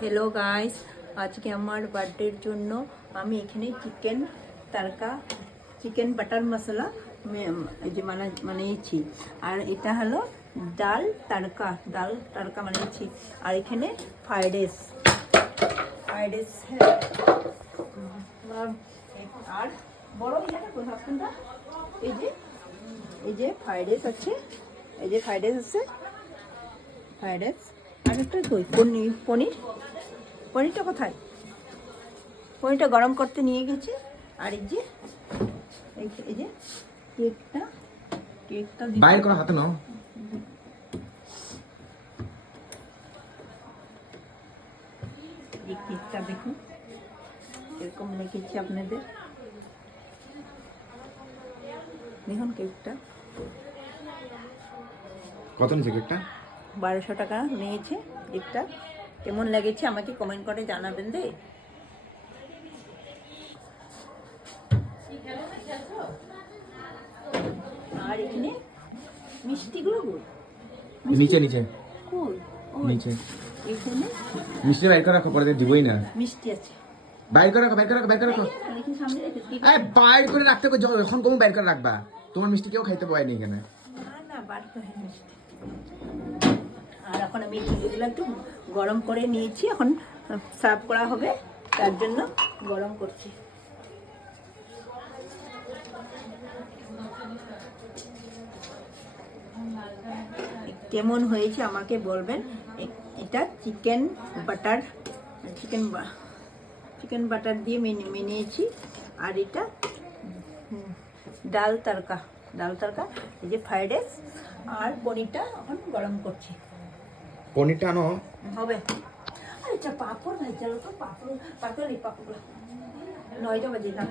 Hello guys, আজকে আমার বার্থডের জন্য আমি এখানে চিকেন তড়কা চিকেন বাটার মশলা এই যে বানিয়েছি। আর এটা হলো ডাল তড়কা বানিয়েছি। আর এখানে ফ্রাইড রাইস আর বড় ইয়েটা কোনটা এই যে ফ্রাইড রাইস আছে, ফ্রাইড রাইস আর একটা কই পনিরটা কোথায়? পনিরটা গরম করতে নিয়ে গেছি। আর এই যে কেকটা বাইরে করা হাতে নাও। এই কেকটা দেখুন এরকম লেগেছে আপনাদের, দেখুন কেকটা কত নিচ্ছে কেকটা? 1200 টাকা নিয়েছে। কেকটা কেমন লেগেছে আমাকে কমেন্ট করে জানাবেন দে। আর এখানে মিষ্টিগুলো নিচে নিচে কই? নিচে এখানে মিষ্টি বাইর করে রাখো, পরে দিবই না। মিষ্টি আছে, বাইর করে রাখো। এখানে সামনে রেখেছি। এই বাইর করে রাখতে কই, যখন কম বাইর করে রাখবা। তোমার মিষ্টি কেউ খাইতে পায় না এখানে। না বার করে মিষ্টি। আর এখন আমি এগুলো একটু গরম করে নিয়েছি, এখন সার্ভ করা হবে, তার জন্য গরম করছি। কেমন হয়েছে আমাকে বলবেন। এটা চিকেন বাটার দিয়ে মেনিয়েছি। আর এটা ডাল তড়কা এই যে ফ্রাইড রাইস আর পনিরটা এখন গরম করছি। পনিরটা আনো হবে। আর এটা পাপড় ভাই, চলো তো পাপড় 9টা বাজে না।